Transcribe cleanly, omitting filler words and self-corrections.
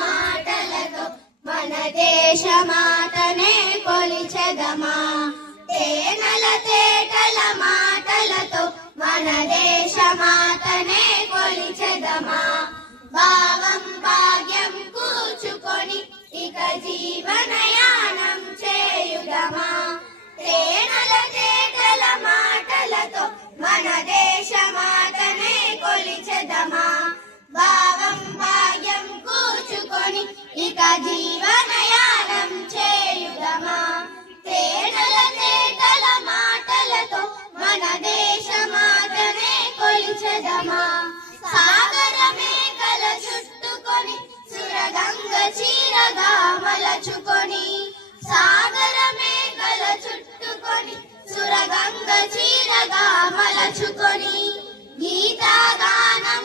మాటలతో మన దేశ మాతనే కొలిచెదమా, తేనెల తేటల మాటలతో మన దేశ మాతనే కొలిచెదమా. భావం భాగ్యం కూచుకొని ఇక జీవనయానం చేయుదమా, తేనెల తేటల మాటలతో మన దేశ మాతనే కొలిచెదమా. భావం భాగ్యం కూచుకొని ఇక జీవనయానం చేయుదమా, తేనెల తేటల మాటలతో మన దేశ మాతనే కొలిచెదమా. సాగర మేఘల చుట్టుకొని సురగంగ చీరగా మలచుకొని, సాగర మేఘల చుట్టుకొని సురగంగ చీరగా మలచుకొని, గీతగానం